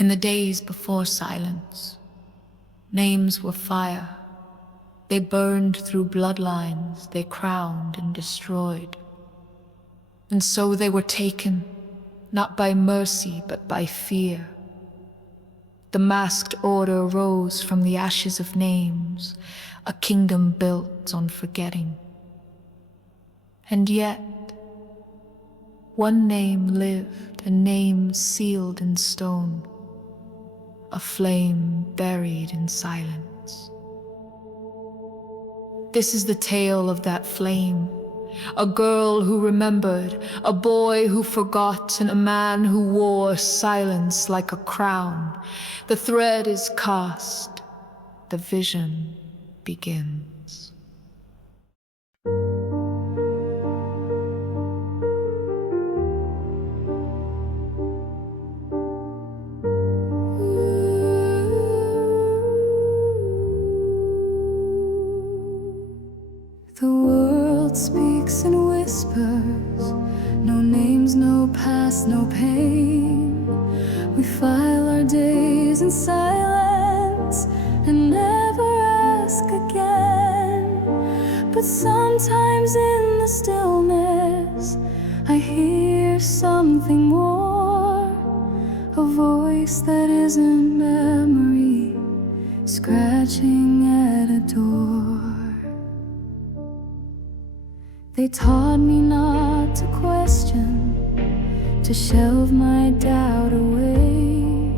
In the days before silence, names were fire. They burned through bloodlines, they crowned and destroyed. And so they were taken, not by mercy, but by fear. The masked order rose from the ashes of names, a kingdom built on forgetting. And yet, one name lived, a name sealed in stone, a flame buried in silence. This is the tale of that flame, a girl who remembered, a boy who forgot, and a man who wore silence like a crown. The thread is cast, the vision begins. The world speaks in whispers, no names, no past, no pain. We file our days in silence and never ask again. But sometimes in the stillness, I hear something more, a voice that isn't memory, scratching at a door. They taught me not to question, to shelve my doubt away.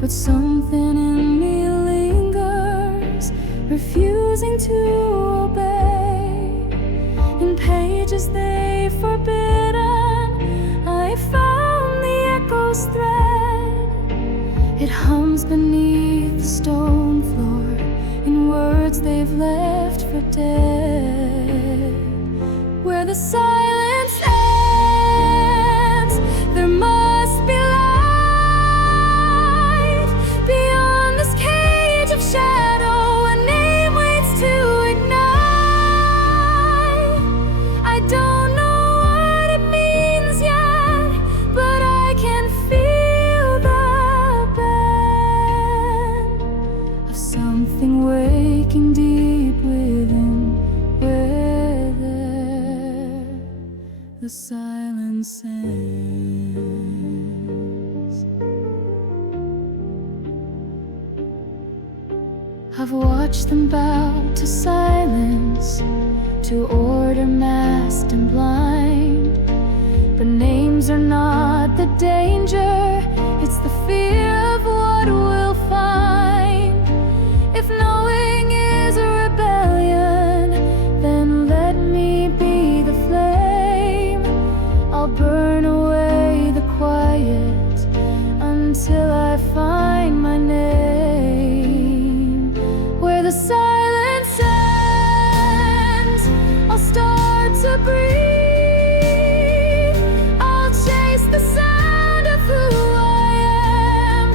But something in me lingers, refusing to obey. In pages they forbidden, I found the echo's thread. It hums beneath the stone floor, in words they've left for dead. Where the silence ends, there must be light. Beyond this cage of shadow, a name waits to ignite. I don't know what it means yet, but I can feel the bend of something waking deep within. The silence ends. I've watched them bow to silence, to order masked and blind. But names are not the danger, it's the fear of what we'll find. If knowing is a rebellion, then let me be the flame. I'll burn away the quiet until I find my name. Where the silence ends, I'll start to breathe. I'll chase the sound of who I am.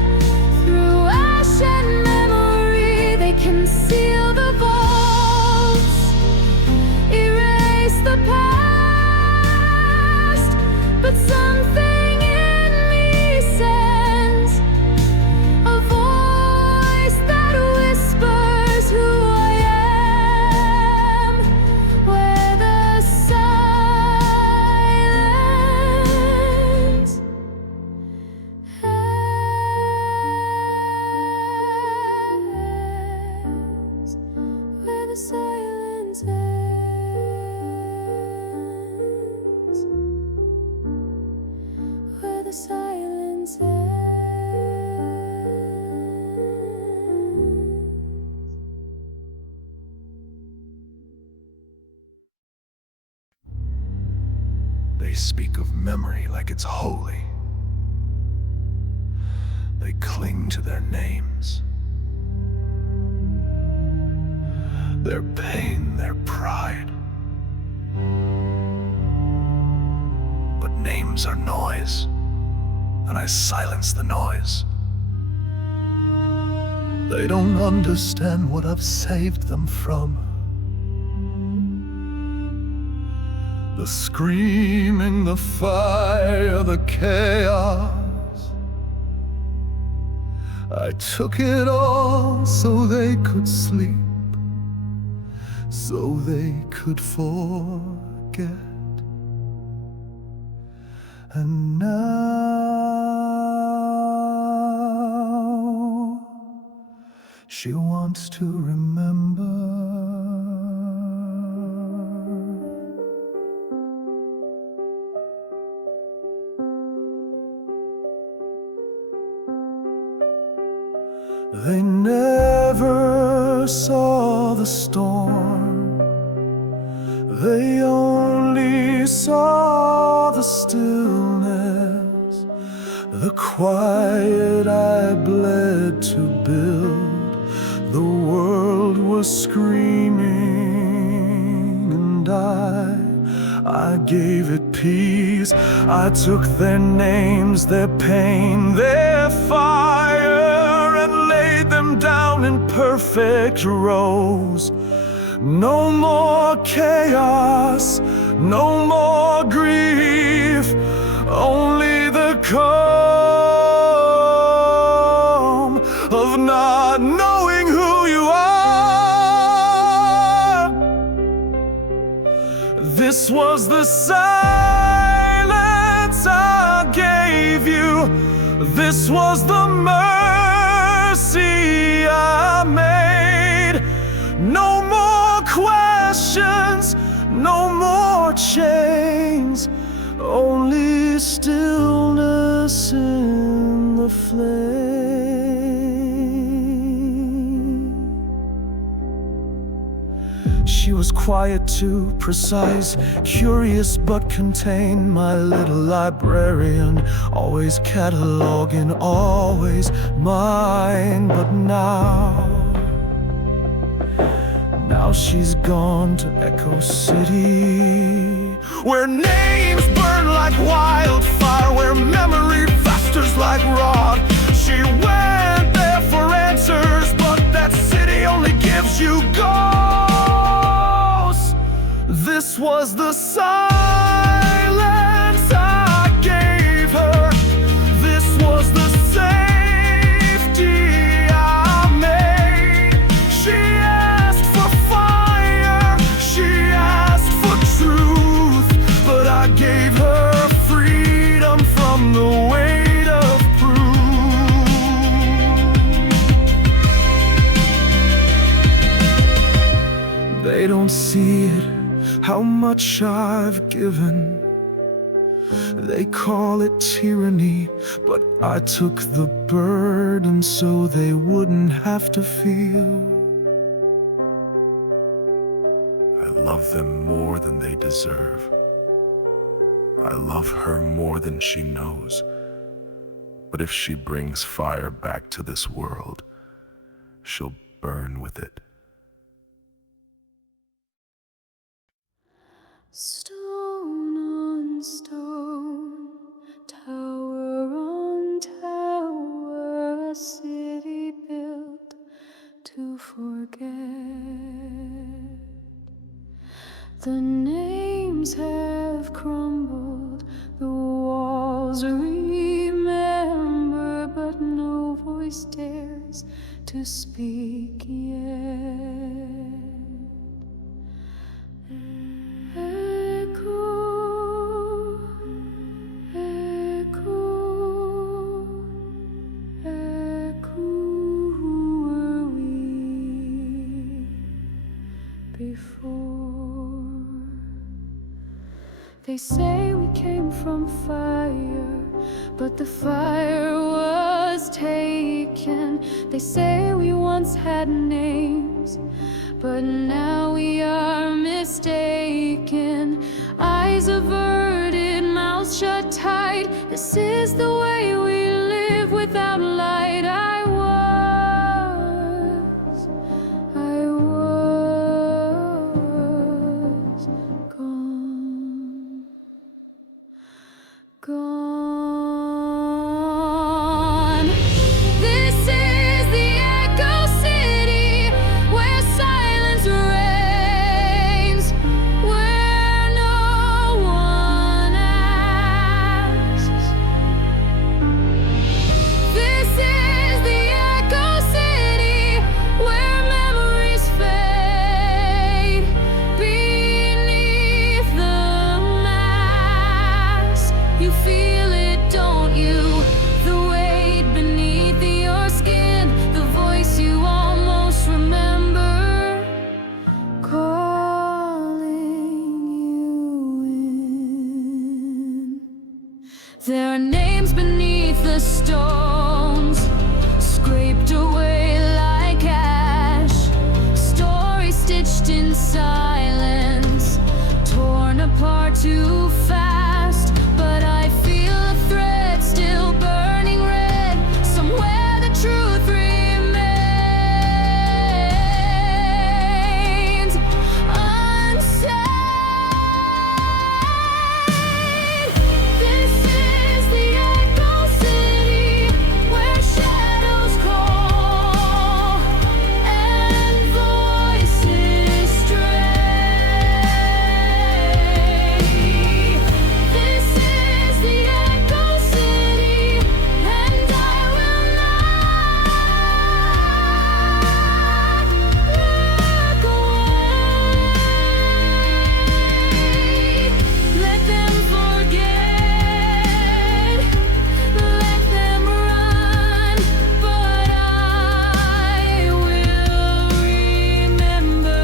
Through ash and memory, they conceal the vaults, erase the past. But something in me sends a voice that whispers who I am. Where the silence ends. Where the silence ends. The silence ends. They speak of memory like it's holy. They cling to their names, their pain, their pride. But names are noise, and I silence the noise. They don't understand what I've saved them from. The scream screaming, the fire, the chaos. I took it all so they could sleep, so they could forget. And now she wants to remember. They never saw the storm, they only saw the stillness, the quiet I bled to build. The world was screaming and I gave it peace. I took their names, their pain, their fire, and laid them down in perfect rows. No more chaos, no more grief, only the calm of not knowing who you are. This was the silence I gave you. This was the mercy I made. No more questions, no more chains, only stillness in the flame. She was quiet too, precise, curious but contained. My little librarian, always cataloging, always mine. But now she's gone to Echo City, where names burn like wildfire, where memory festers like rot. She went there for answers, but that city only gives you ghosts. This was the silence I gave her. This was the safety I made. She asked for fire, she asked for truth, but I gave her freedom from the weight of proof. They don't see it, how much I've given. They call it tyranny, but I took the burden so they wouldn't have to feel. I love them more than they deserve. I love her more than she knows. But if she brings fire back to this world, she'll burn with it. Stone on stone, tower on tower, a city built to forget. The names have crumbled, the walls remember, but no voice dares to speak yet. Echo, echo, echo, who were we before? They say we came from fire, but the fire was taken. They say we once had names, but now we are mistaken. Eyes averted, mouths shut tight. This is the way we live without light. I was gone, gone. This is the Echo City, where silence reigns, where no one asks. This is the There are names beneath the stones, scraped away like ash, stories stitched in silence, torn apart too fast. But I feel a thread still burning red, somewhere the truth remains unsaid. This is the echo city where shadows call and voices stray. This is the echo city, and I will not look away. Let them forget, let them run, but I will remember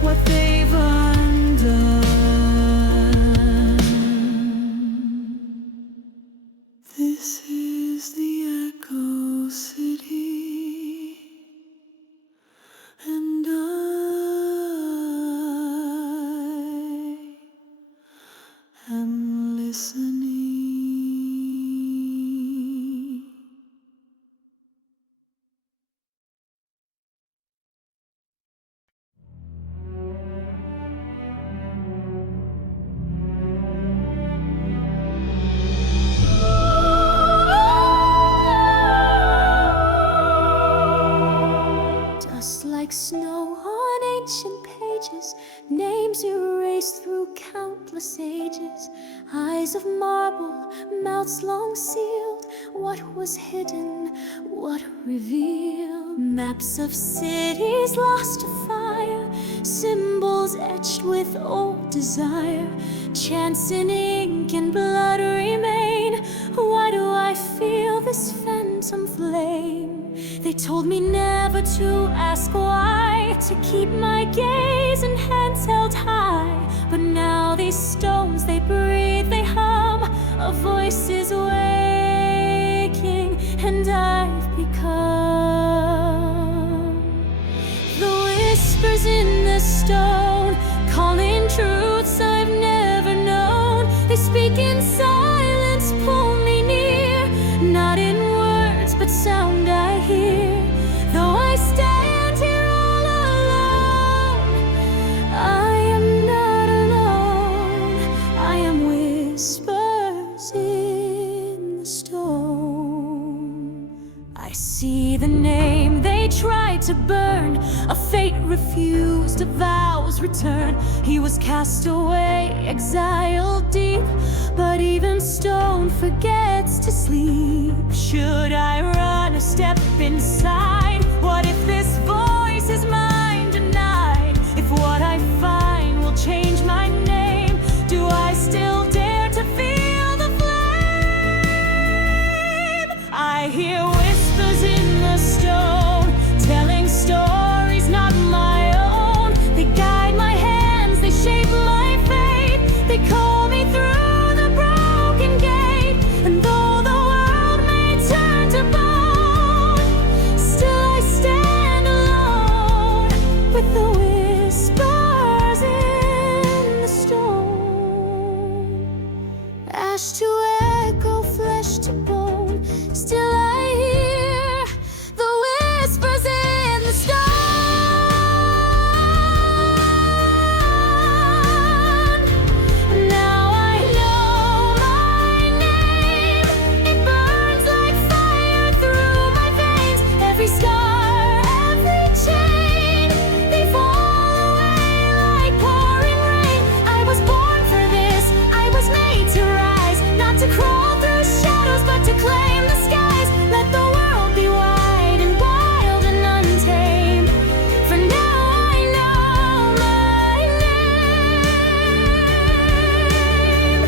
what they've undone. This is the echo city, and I am listening. Dust like snow on ancient pages, names erased through countless ages. Eyes of marble, mouths long sealed. What was hidden, what revealed? Maps of cities lost to fire, symbols etched with old desire. Chants in ink and blood remain. Why do I feel this phantom flame? They told me never to ask why, to keep my gaze and hands held high. But now these stones, they breathe, they hum. A voice is waking, and I've become the whispers in the stone, calling truths I've never known. They speak in silence, pull me near, not in words but sound I hear. Though I stand here all alone, I am not alone. I am whispers in the stone. I see the name they tried to burn, a fate refused, a vow's return. He was cast away, exiled deep, but even stone forgets to sleep. Should I run a step inside? What if this voice is mine denied? If what I find will change my name, do I still dare to feel the flame? I hear whispers in the stone, telling stories not my own. They guide my hands, they shape my fate. They call me through the broken gate. And though the world may turn to bone, still I stand alone with the whispers in the stone. Ash to echo, flesh to bone, still I hear the whispers in the stone. Now I know my name. It burns like fire through my veins. Every scar, every chain, they fall away like pouring rain. I was born for this, I was made to rise, not to crawl through shadows but to claim the skies. Let the world be wide and wild and untamed, for now I know my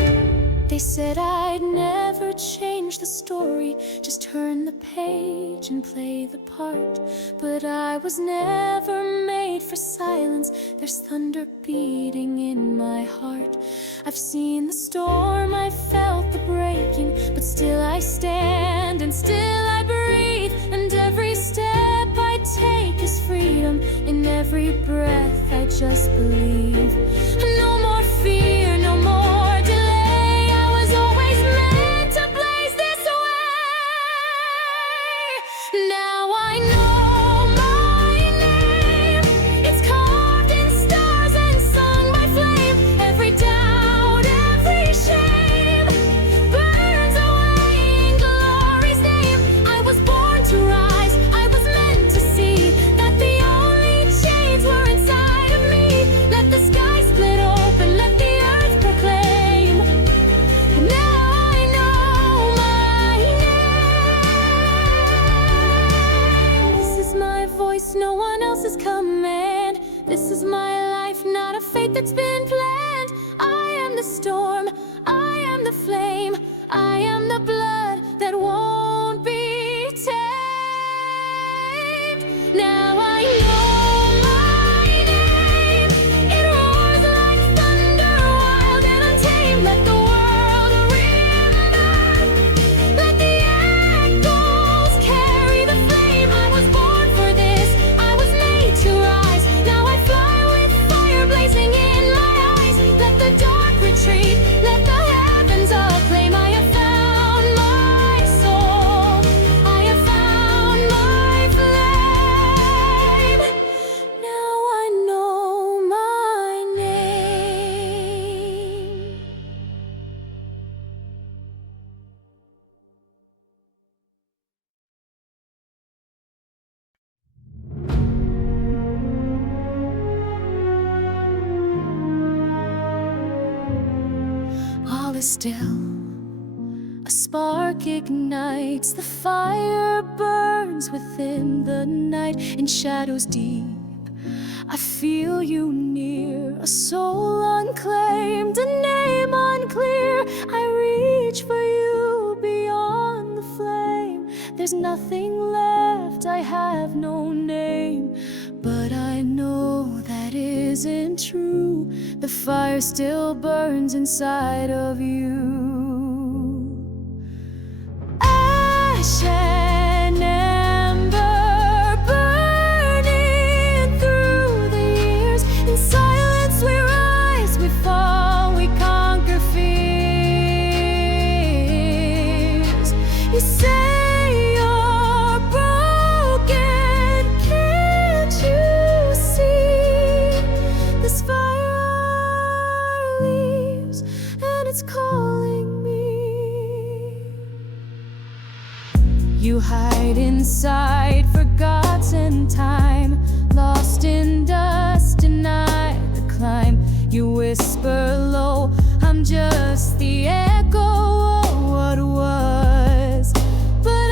name. They said I'd never change the story, just turn the page and play the part. But I was never made for silence, there's thunder beating in my heart. I've seen the storm, I felt Still I stand and still I breathe, and every step I take is freedom. In every breath I just believe. No more fear, no more delay. I was always meant to blaze this way. Now I know my name. It's carved in stars and sung by flame. Every doubt, every shame burns away in glory's name. I was born to rise, I was meant to see that the only chains were inside of me. Let the sky split open, let the earth proclaim. Now I know my name. This is my voice, no one else's command. This is my life, not a fate that's been planned. I am the storm, I am the flame, I am the blood that won't be tamed. Now I know my name. It roars like thunder, wild and untamed. Let the world remember. Let the echoes carry the flame. I was born for this, I was made to rise. Now I fly with fire blazing in my eyes. Let the dark retreat, let the heavens acclaim. I have found my soul, I have found my flame. Now I know my name. All is still. A spark ignites, the fire burns within the night. In shadows deep, I feel you near. A soul unclaimed, a name unclear. I reach for you beyond the flame. There's nothing left, I have no name. But I know that isn't true. The fire still burns inside of you. Ash and ember burning through the years. In silence we rise, we fall, we conquer fears. You say you're broken, can't you see? This fire leaves and it's calling me. You hide inside forgotten time, lost in dust, denied the climb. You whisper low, I'm just the echo of what was. But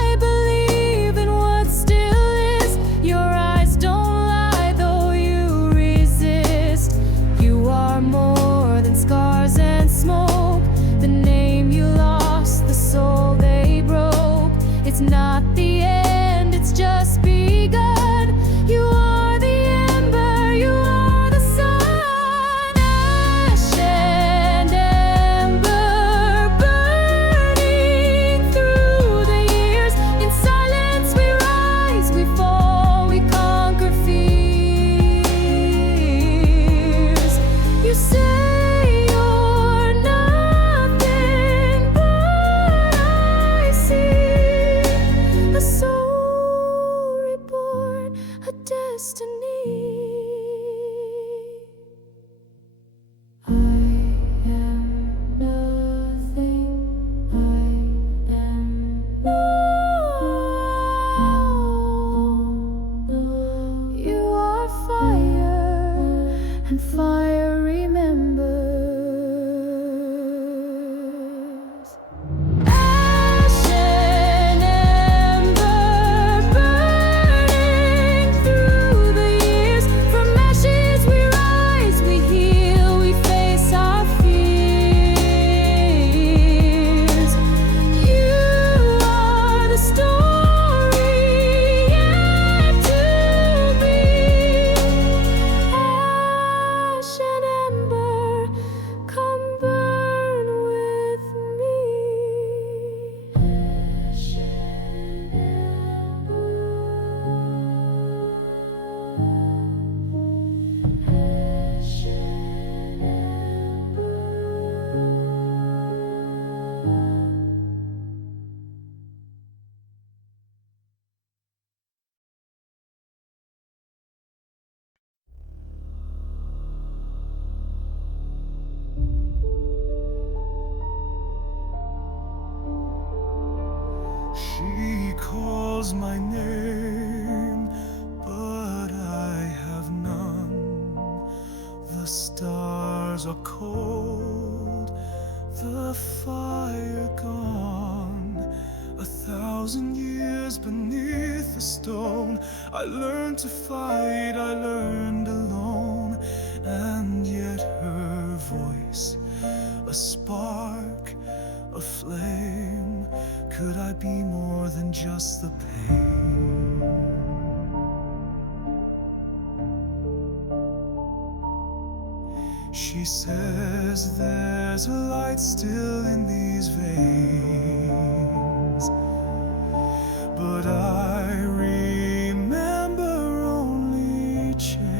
I believe in what still is. Your eyes don't lie, though you resist. You are more than scars and smoke. The name you lost, the soul they broke. It's not the end, it's just begun. You are the ember, you are the sun. Ash and ember burning through the years. In silence we rise, we fall, we conquer fears. You say you're nothing, but I see a stars are cold, the fire gone. 1,000 years beneath the stone, I learned to fight, I learned alone. And yet her voice, a spark, a flame. Could I be more than just the pain? She says there's a light still in these veins, but I remember only chains.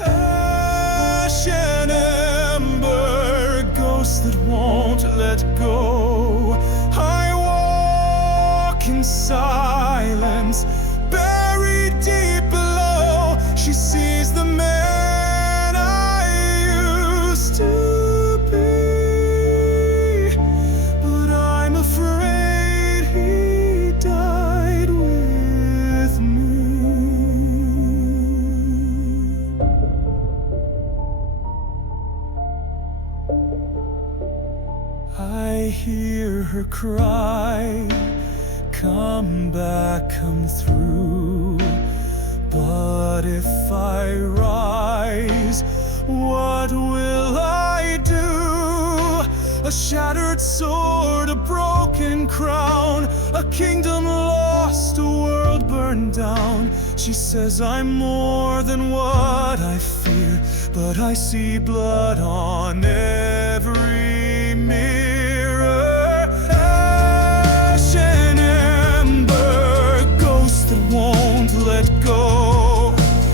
Ash and ember, ghosts that won't let go. I walk in silence, buried deep below. She sees the man I used to be, but I'm afraid he died with me. I hear her cry, come back, come through. But if I rise, what will I do? A shattered sword, a broken crown, a kingdom lost, a world burned down. She says I'm more than what I fear, but I see blood on every mirror. Ash and ember, ghosts that won't let go.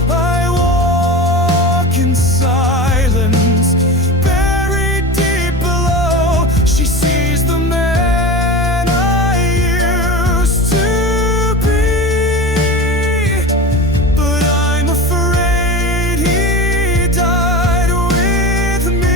I walk in silence, buried deep below. She sees the man I used to be, but I'm afraid he died with me.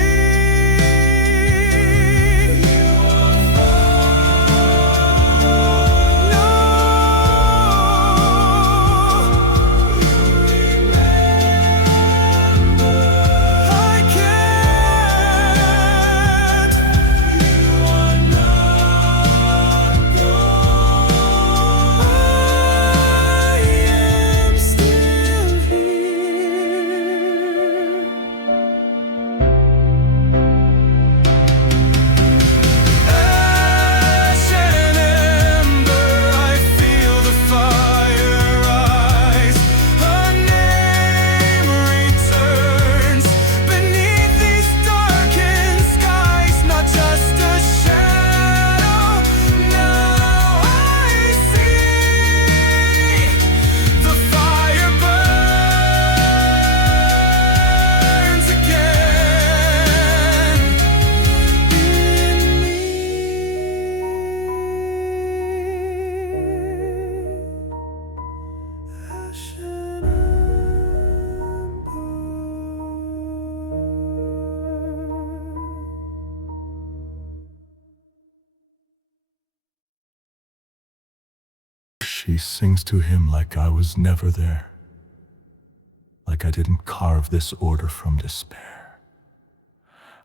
She sings to him like I was never there, like I didn't carve this order from despair.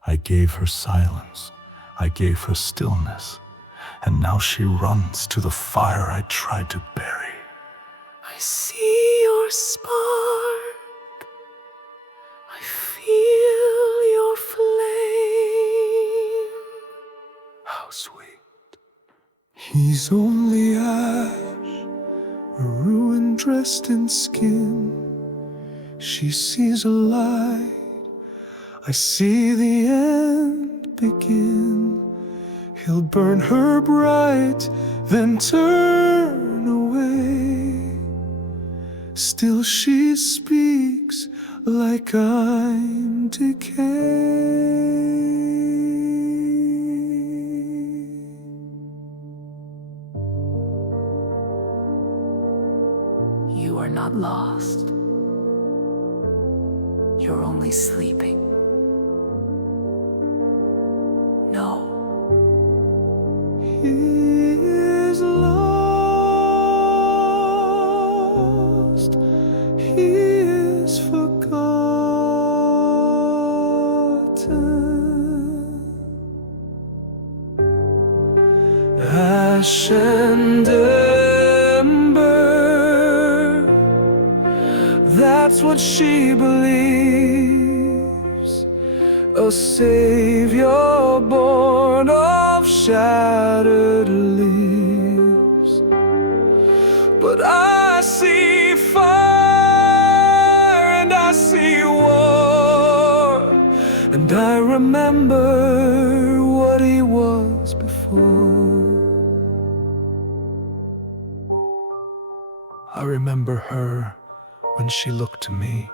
I gave her silence, I gave her stillness, and now she runs to the fire I tried to bury. I see your spark, I feel your flame. How sweet. He's only ash, a ruin dressed in skin. She sees a light, I see the end begin. He'll burn her bright, then turn away. Still she speaks like I'm decay. You are not lost. You're only sleeping. No. He is lost. He is forgotten. ash and ember. That's what she believes. A savior born of shattered leaves. But I see fire and I see war, and I remember what he was before. I remember her when she looked to me,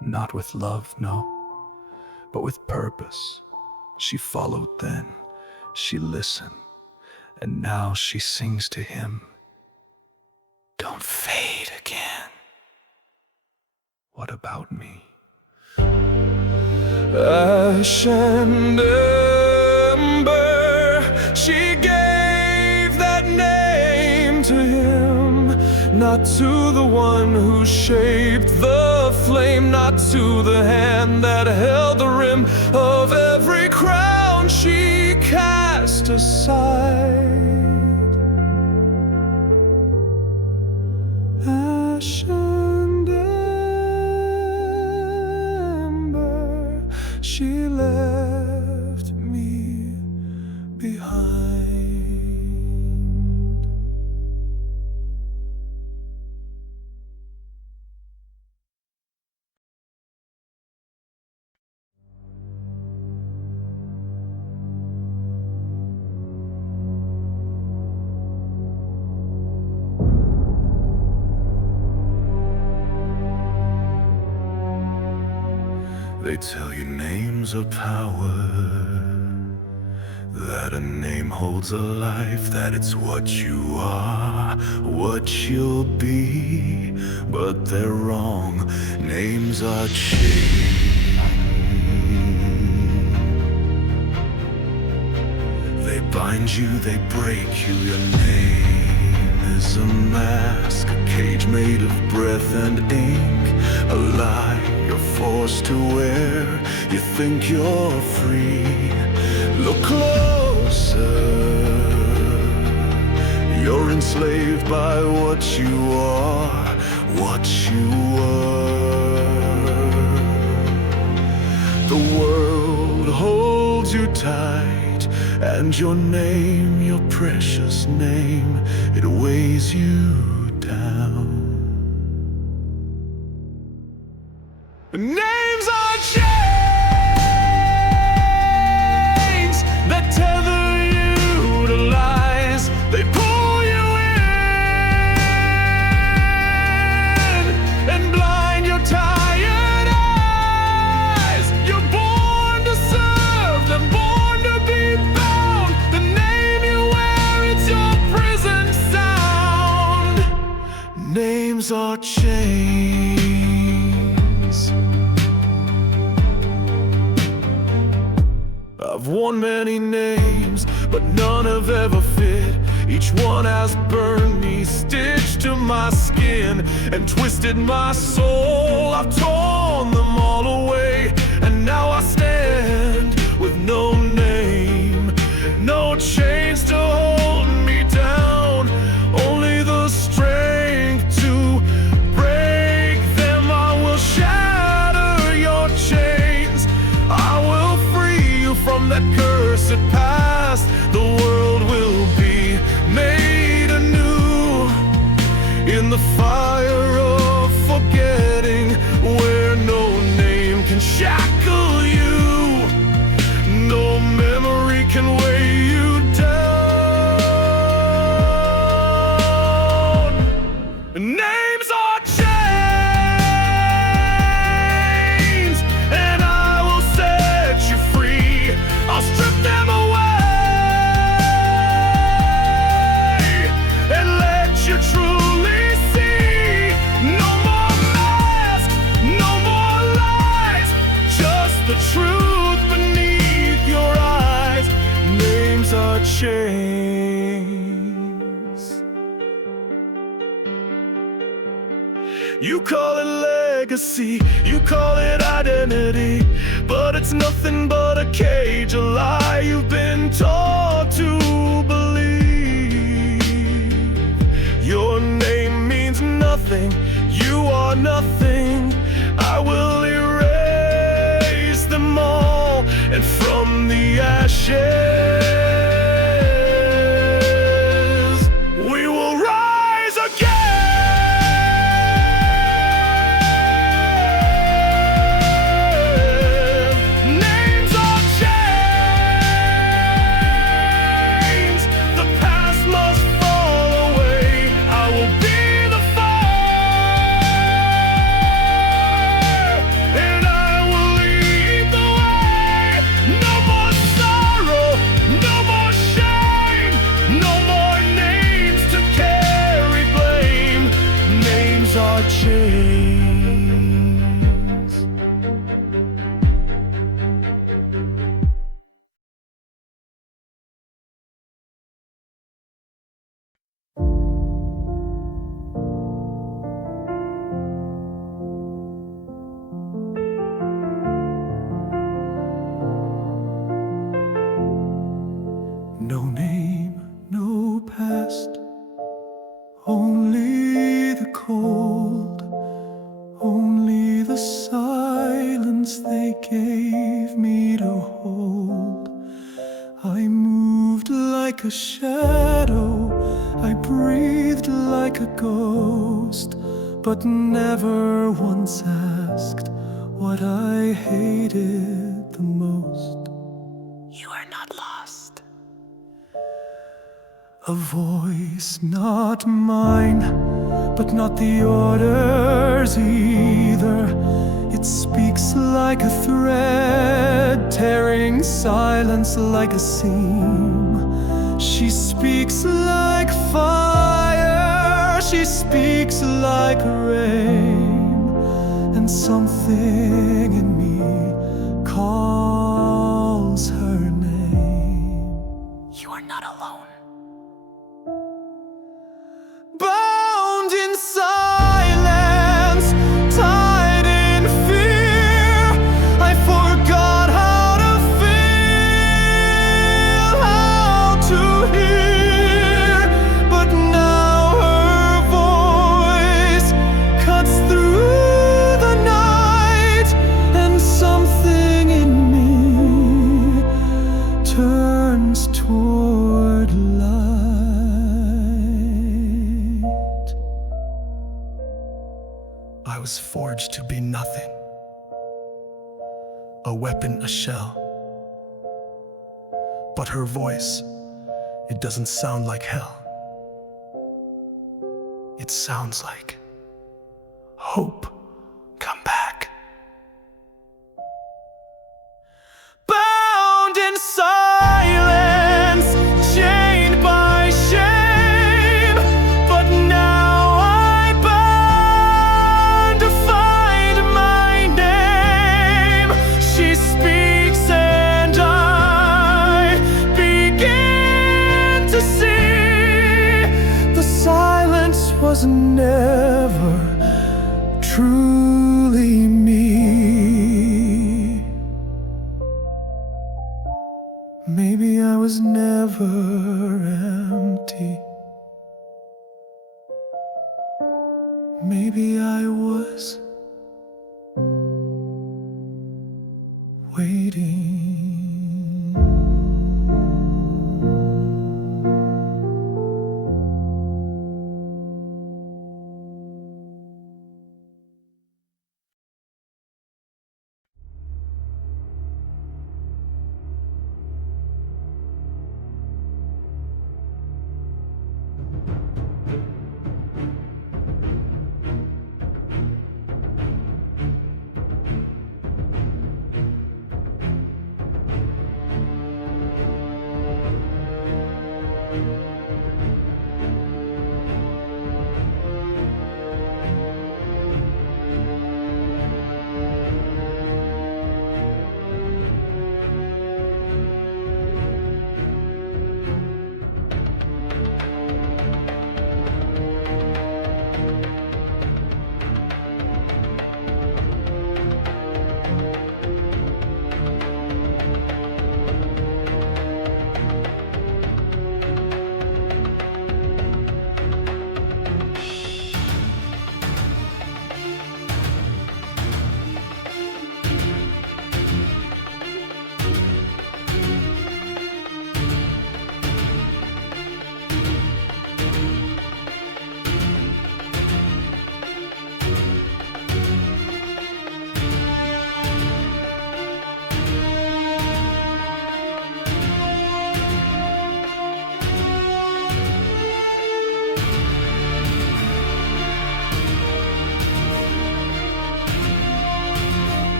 not with love, no, but with purpose. She followed then, she listened, and now she sings to him. Don't fade again. What about me? Ash and ember, she gave that name to him, not to the one who shaped the flame, not to the hand that held the rim of every crown she cast aside. Ash and ember, she left me behind. They tell you names are power, that a name holds a life, that it's what you are, what you'll be. But they're wrong, names are chains. They bind you, they break you, your name is a mask, a cage made of breath and ink, a lie you're forced to wear. You think you're free, look closer. You're enslaved by what you are, what you were. The world holds you tight, and your name, your precious name, it weighs you down. Names are chains that tether you to lies. They pull you in and blind your tired eyes. You're born to serve them, born to be bound. The name you wear, it's your prison sound. Names are chains. I've worn many names, but none have ever fit. Each one has burned me, stitched to my skin, and twisted my soul. I've torn them all away, and now I stand with no name, no chains to hold me down, only the strength to break them. I will shatter your chains, I will free you from that cursed past. The world will be made anew in the fire of forgetting, where no name can shackle you, no memory can weigh you down. Names are chains, and I will set you free. I'll strip them away and let you truly see. No more masks, no more lies, just the truth beneath your eyes. Names are chains. You call it legacy, you call it identity, but it's nothing but a cage, a lie you've been taught to believe. they gave me to hold. I moved like a shadow, I breathed like a ghost, but never once asked what I hated the most. You are not lost. A voice not mine, but not the orders either. It speaks like a thread, tearing silence like a seam. She speaks like fire, she speaks like rain, and something in me calls her name. You are not alone. Bound in silence, tied in fear, I forgot how to feel, how to hear. But now her voice cuts through the night, and something in me turns toward light. I was forged to be nothing, a weapon, a shell. But her voice, it doesn't sound like hell. It sounds like hope. Come back. Bound in silence, chained by shame, but now I burn to find my name. She speaks and I begin to see the silence was never truly me. Maybe I was never empty. Maybe I was waiting.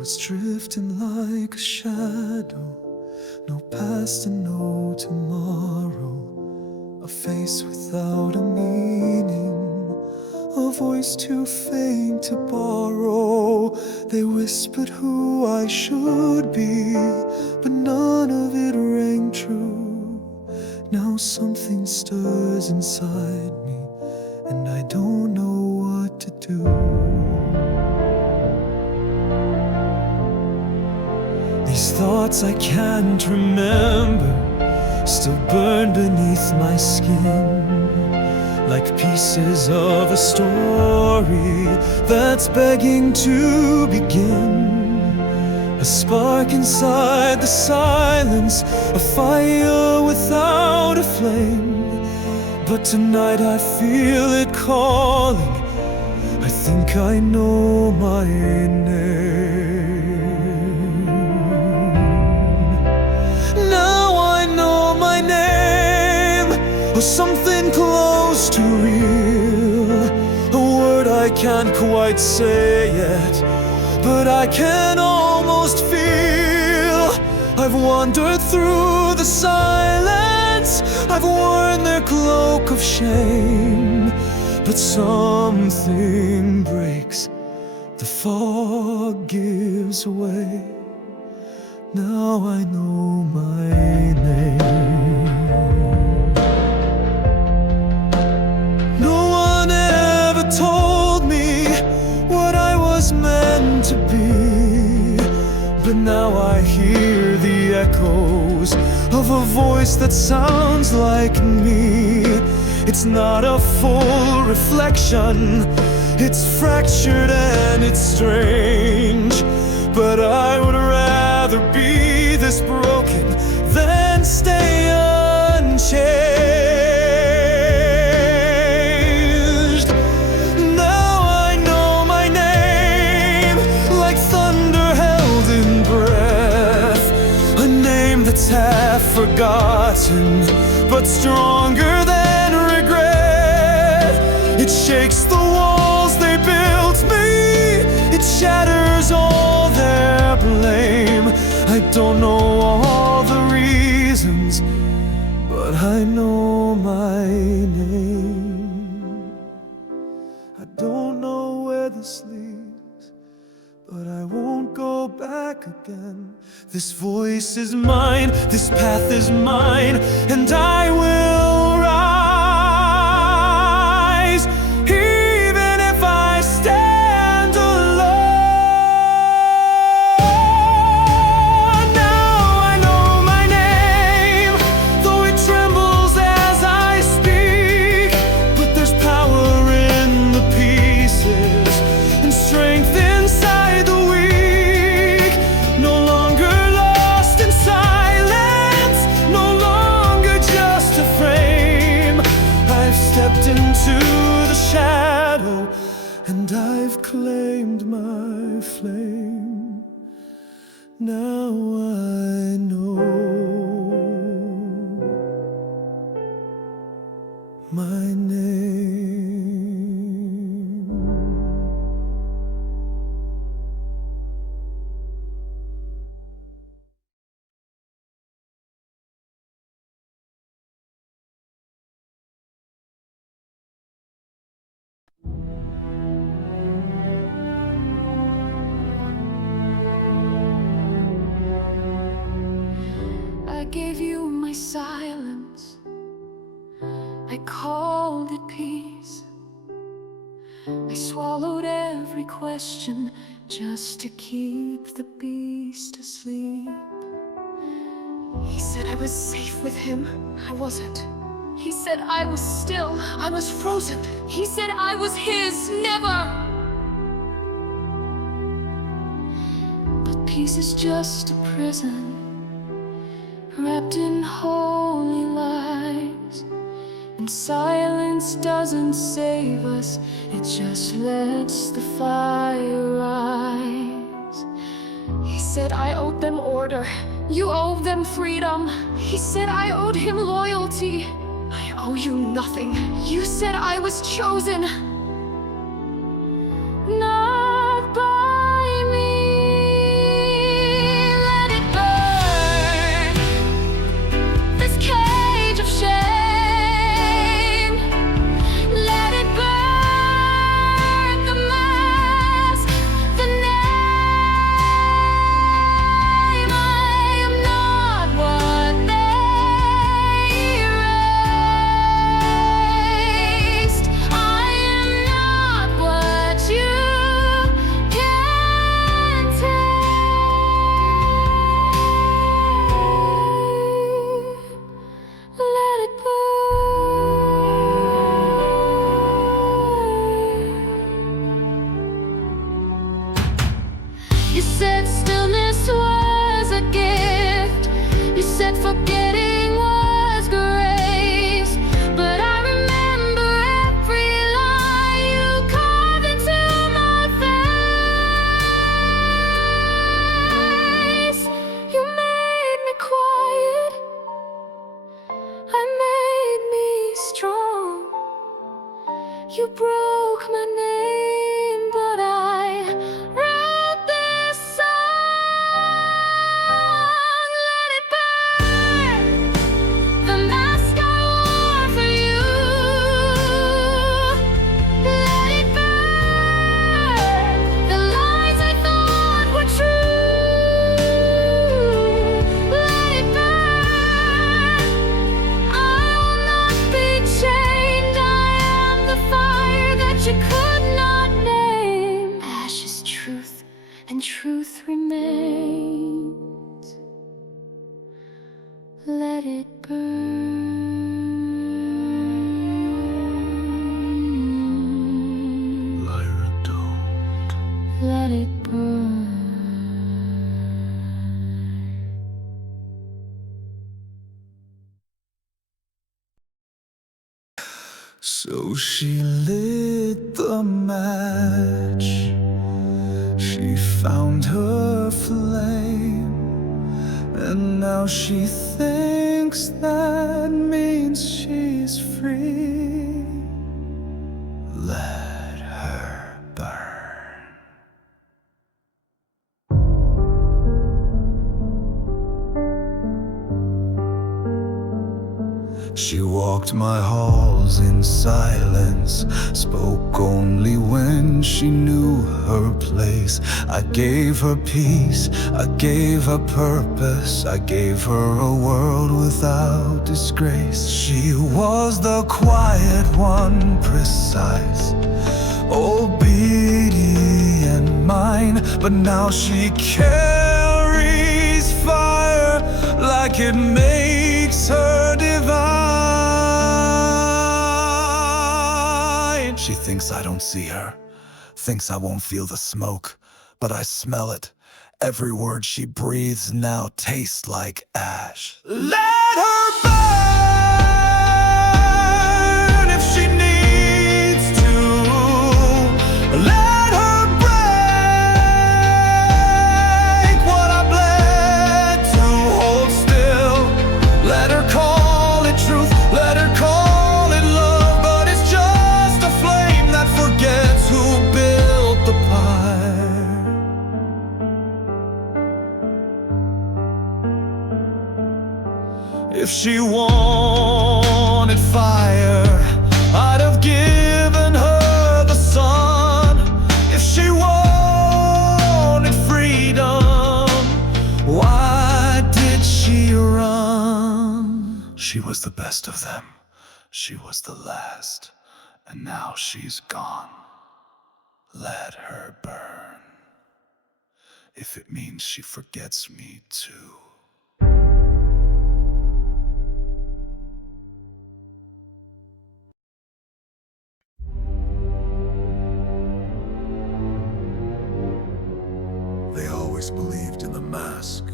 it's drifting like a shadow. No past and no tomorrow. A face without a meaning, a voice too faint to borrow. They whispered who I should be, but none of it rang true. Now something stirs inside me, and I don't know what to do. These thoughts I can't remember still burn beneath my skin, like pieces of a story that's begging to begin. A spark inside the silence, a fire without a flame. But tonight I feel it calling. I think I know my name. Now I know my name, or something close to real. A word I can't quite say yet, but I can almost feel. I've wandered through the silence, I've worn their cloak of shame. But something breaks, the fog gives way. Now I know my name. No one ever told me what I was meant to be, but now I hear the echoes of a voice that sounds like me. It's not a full reflection, it's fractured and it's strange. But I would rather be this broken than stay unchanged. Now I know my name, like thunder held in breath. A name that's half forgotten, but stronger than regret. It shakes the walls they built me, it shatters all their blame. I don't know all the reasons, but I know my name. I don't know where this leads, but I won't go back again. This voice is mine, this path is mine, and I will rise, even if I stand alone. Now I know my name, though it trembles as I speak. But there's power in the pieces, and strength inside the weak. No longer lost in silence, no longer just a frame. I've stepped into the shadow, and I've claimed my flame. Now I know my name. I gave you my silence, I called it peace. I swallowed every question just to keep the beast asleep. He said I was safe with him, I wasn't. He said I was still, I was frozen. He said I was his, never. But peace is just a prison, wrapped in holy lies. And silence doesn't save us, it just lets the fire rise. He said I owed them order, you owe them freedom. He said I owed him loyalty, I owe you nothing. You said I was chosen, not by me. You broke my name, but I wrote this song. Let it burn, the mask I wore for you. Let it burn, the lies I thought were true. Let it burn, I will not be chained. I am the fire that you could not name. Ash is truth, and truth remains. Let it burn. Lyra, don't. Let it burn. So she lit the match. She found her flame, and now she thinks that means she's free. Let her burn. She walked my halls in silence, spoke only when she knew her place. I gave her peace, I gave her purpose, I gave her a world without disgrace. She was the quiet one, precise, obedient mine, but now she carries fire like it makes her divine. She thinks I don't see her, thinks I won't feel the smoke, but I smell it. Every word she breathes now tastes like ash. Let her burn if she needs to. Let her break what I bled to hold still. Let her call it truth, let her call it love, but it's just a flame that forgets who built the pyre. If she wanted fire, I'd have given her the sun. If she wanted freedom, why did she run? She was the best of them, she was the last, and now she's gone. Let her burn, if it means she forgets me too. They always believed in the mask.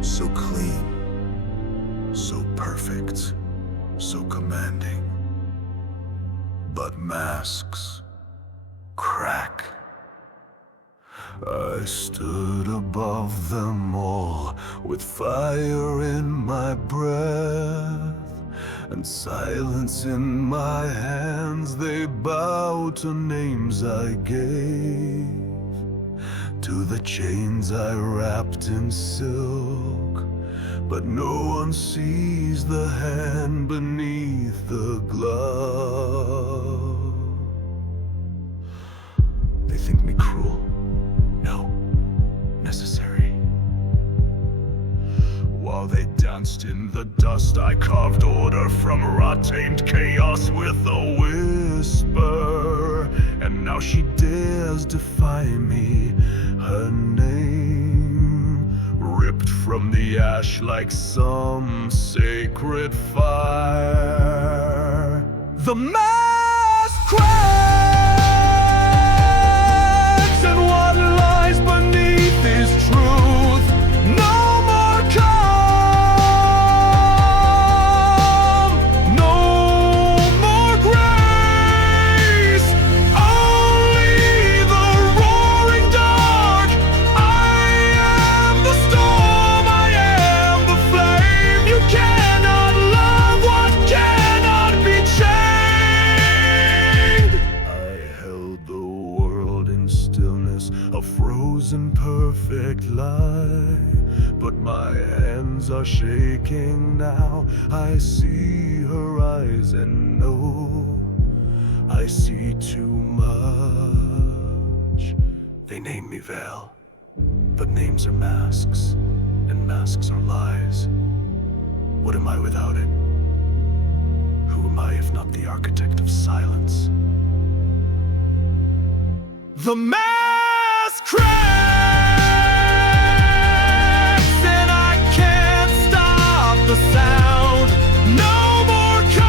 So clean, so perfect, so commanding. But masks crack. I stood above them all with fire in my breath and silence in my hands. They bowed to names I gave, to the chains I wrapped in silk, but no one sees the hand beneath the glove. They think me cruel, no, necessary. While they danced in the dust, I carved order from rot-tamed chaos with a whisper. And now she dares defy me, her name ripped from the ash like some sacred fire. The mask cracks, and what lies beneath is truth. No more calm, no more grace, only the roaring dark. I am the storm, I am the flame. You cannot love what cannot be changed. are shaking now. I see her eyes and know I see too much. They name me Vale, but names are masks, and masks are lies. What am I without it? Who am I if not the architect of silence? The mask cracks and I can't stop the sound. No more calm,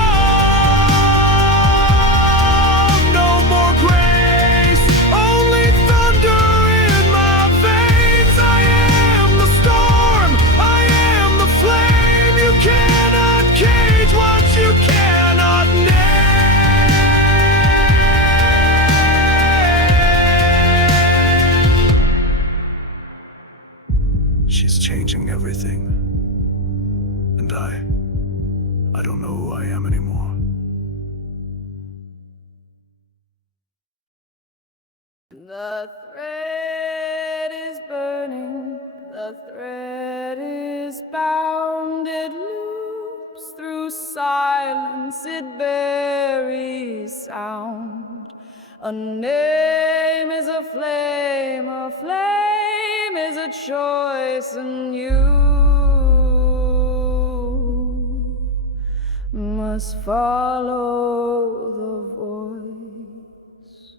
no more grace, only thunder in my veins. I am the storm, I am the flame. You cannot cage what you cannot name. She's changing everything. And I don't know who I am anymore. The thread is burning, the thread is bound. It loops through silence, it buries sound. A name is a flame is a choice, and you must follow the voice.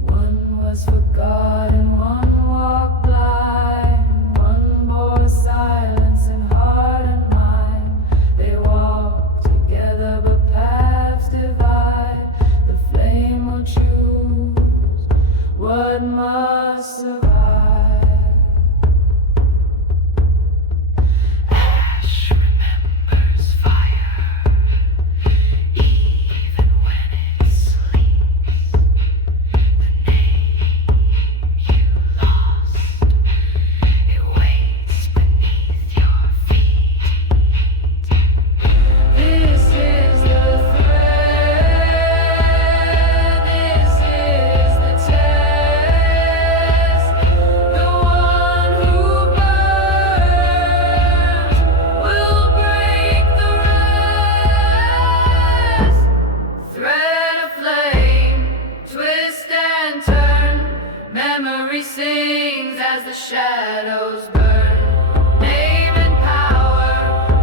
One was forgotten, one walked blind, one bore silence in heart and mind. They walked together, but paths divide. The flame will choose what must survive. Ash remembers fire, even when it sleeps. The name you lost, it waits beneath your feet. This is the thread, this is the test. The one who burns will break the rest. Thread of flame, twist and turn. Memory sings as the shadows burn. Name and power,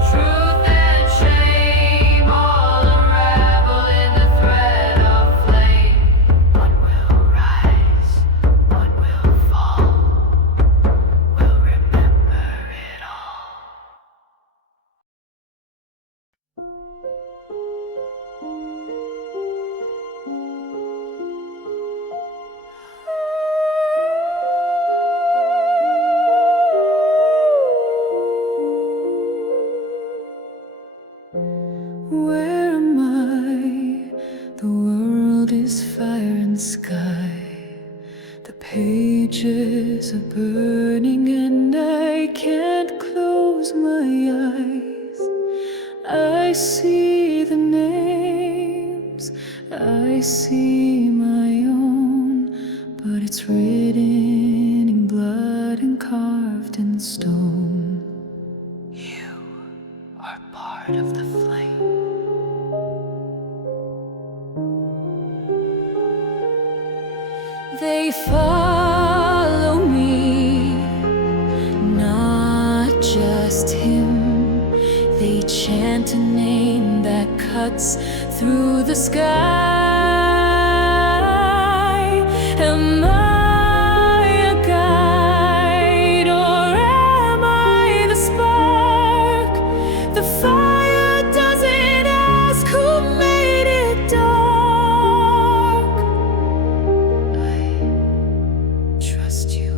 truth and shame, all unravel in the thread of flame. One will rise, one will fall. We'll remember it all. Where am I? The world is fire and sky. The pages are burning and I can't close my eyes. I see the names, I see my own, but it's written in blood and carved in stone. You are part of the flame. They follow me, not just him. They chant a name that cuts through the sky. Am I a guide or am I the spark? The fire doesn't ask who made it dark. I trust you.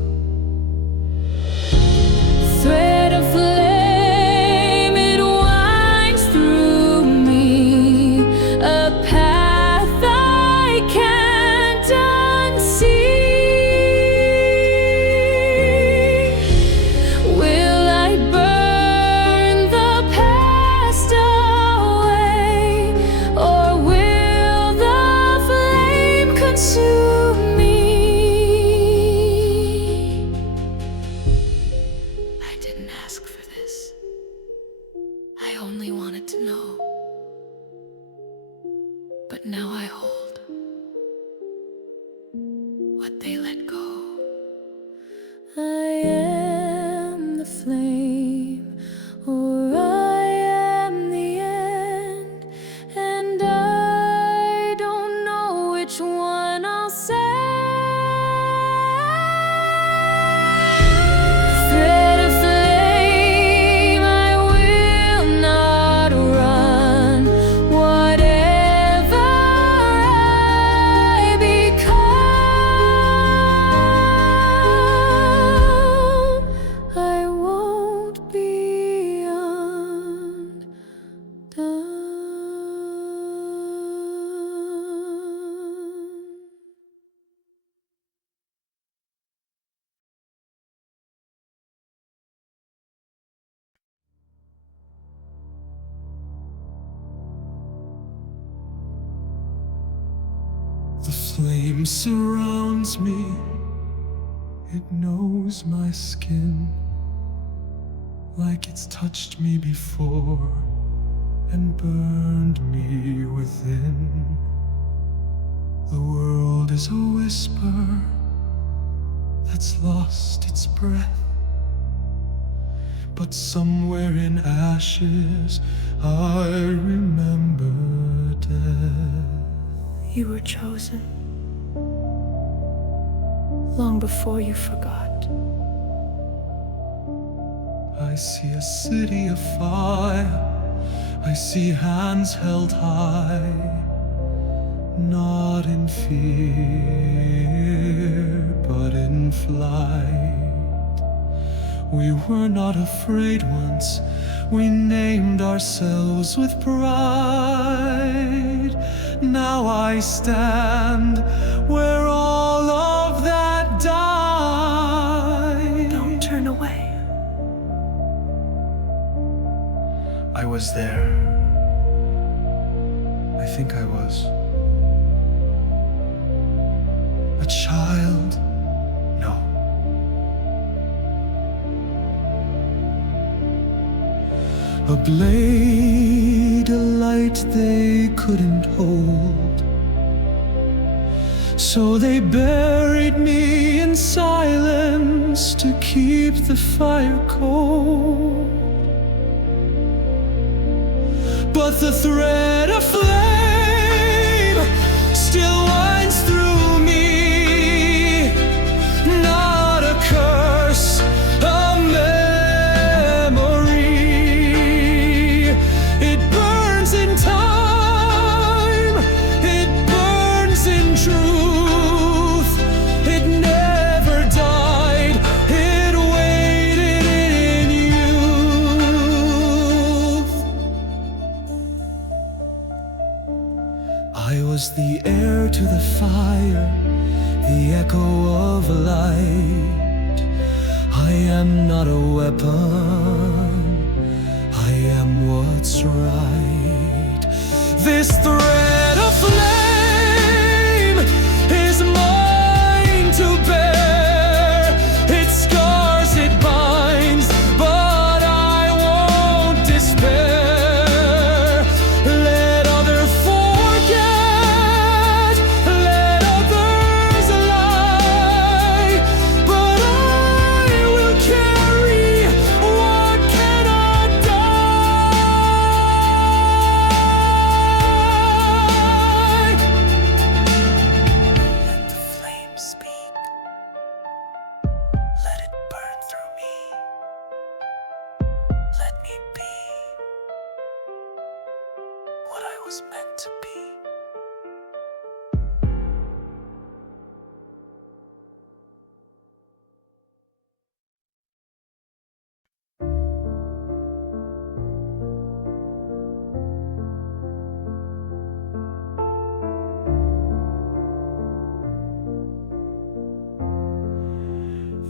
Thread of flame, it winds through me, a path I can't unsee. Will I burn the past away, or will the flame flame surrounds me. It knows my skin, like it's touched me before and burned me within. The world is a whisper that's lost its breath, but somewhere in ashes I remember death. You were chosen long before you forgot. I see a city afire, I see hands held high, not in fear, but in flight. We were not afraid once, we named ourselves with pride. Now I stand where all of that died. Don't turn away. I was there. I think I was. A child? No. A blade, a light they couldn't hold. So they buried me in silence to keep the fire cold. But the thread of flame still winds through me. Not a curse, a memory. It burns in time, it burns in truth. It never died, it waited in youth. I was the heir to the fire, the echo of a light. I am not a weapon, I am what's right. This thread of flame is mine to bear. It scars, it binds, but I won't despair. Let others forget, let others lie, but I will carry what cannot die. Let the flame speak. Let it burn through me. Let me be what I was meant to be.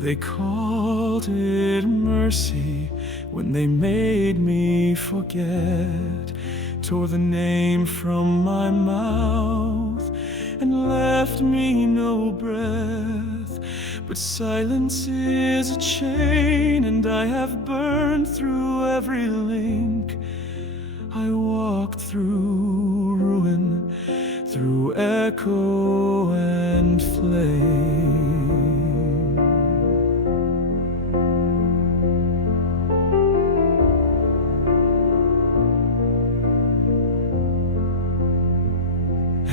They called it mercy when they made me forget, tore the name from my mouth and left me no breath. But silence is a chain, and I have burned through every link. I walked through ruin, through echo and flame.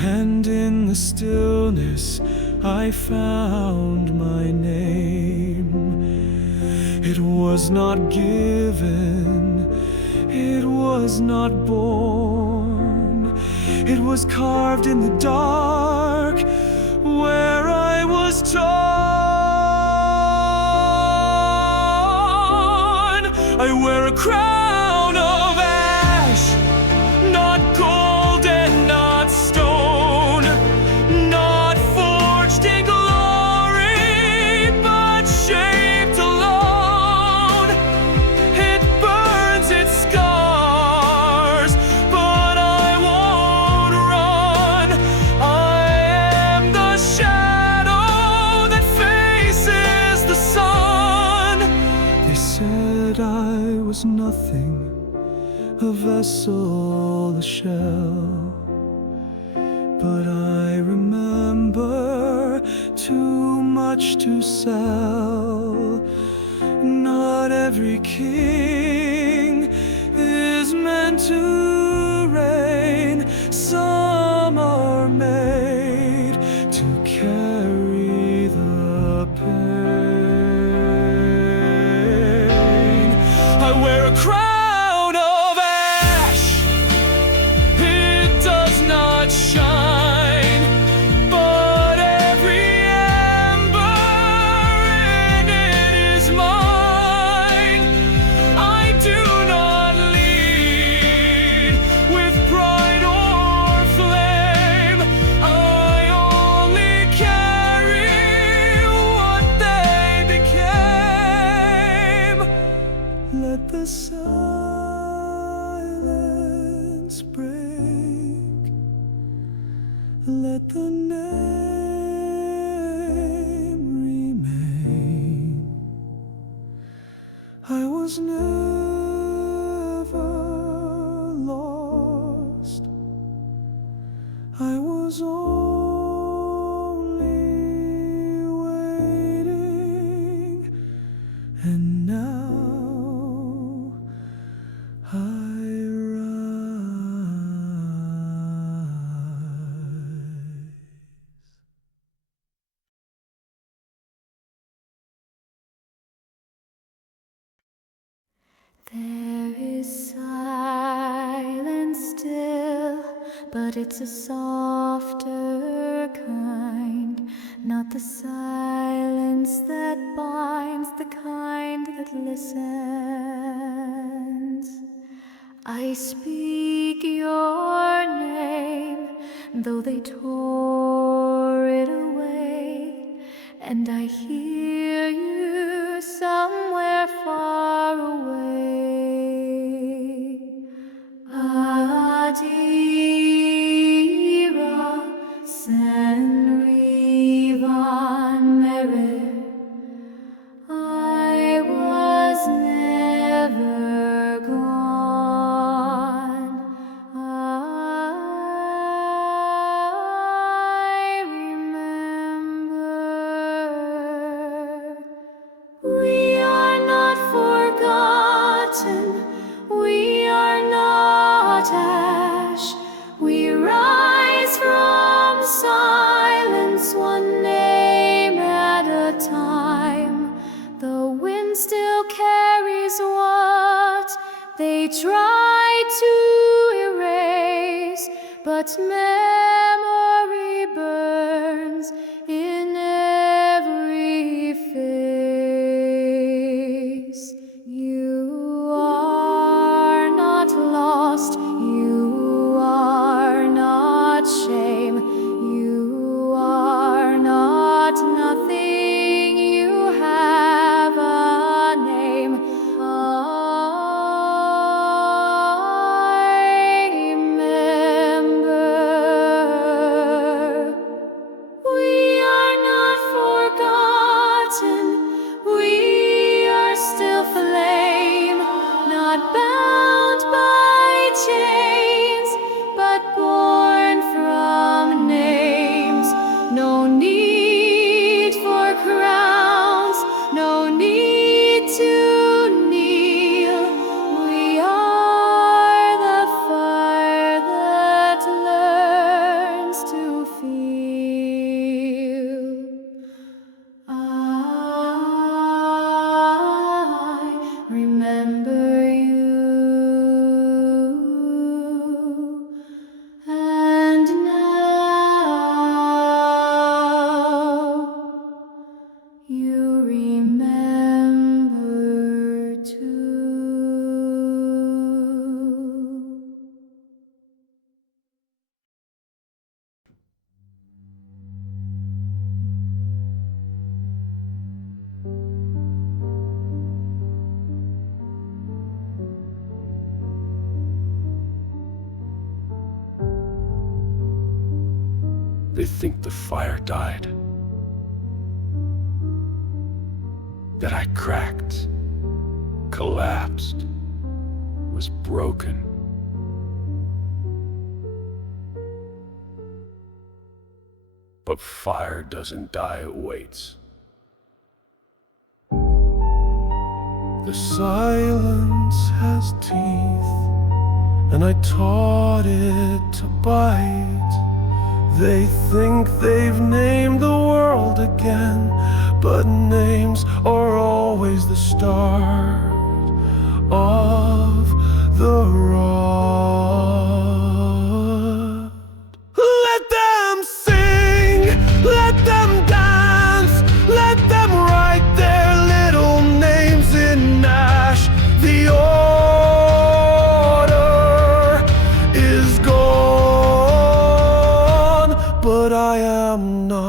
And in the stillness I found my name. It was not given, it was not born. It was carved in the dark where I was torn. I wear a crown of ash, not gold and not stone, not forged in glory, but shaped alone. It burns, it scars, but I won't run. I am the was nothing, a vessel, a shell. But I remember too much to sell. Not every king is meant to reign. Some are made to carry the pain. I wear a crown of ash, it does not shine, but every ember in it is mine. I do not lead with pride or flame, I only carry what they became. Let the silence break, let the name remain. I was never lost, I was only waiting, and now I rise. There is silence still, but it's a softer kind. Not the silence that binds, the kind that listens. I speak your name, though they tore it away, and I hear you somewhere far away. Adira, Senrivan Merer, I was never gone. I remember. We are not forgotten, we are not ash. We rise from silence, one name at a time. The wind still carries what they try to erase, but memory burns in every face. You are not lost, you are not shame, you are not nothing, you have a name. I remember. We are not forgotten, we are still flame, not bound by chains, but born from names. No need for crowns, no need to kneel. We are the fire that learns to feel. I remember you, and now you remember too. They think the fire died, that I cracked, collapsed, was broken. But fire doesn't die, it waits. The silence has teeth, and I taught it to bite. They think they've named the world again, but names are always the start of the road. Let them sing, let them dance, let them write their little names in ash. The order is gone, but I am not.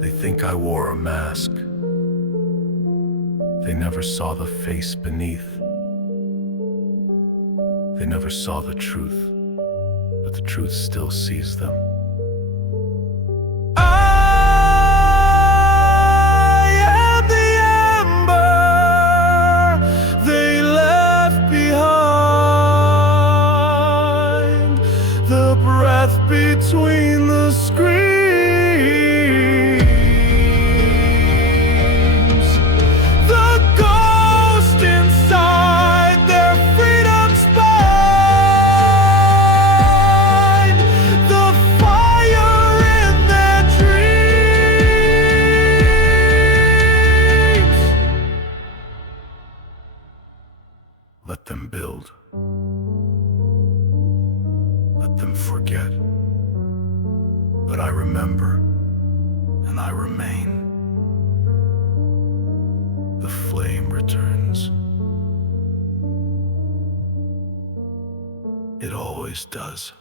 They think I wore a mask. They never saw the face beneath. They never saw the truth, but the truth still sees them. I am the ember they left behind, the breath between the screams, the ghost inside their freedom spine, the fire in their dreams. Let them build. Let them forget. But I remember, and I remain. The flame returns. It always does.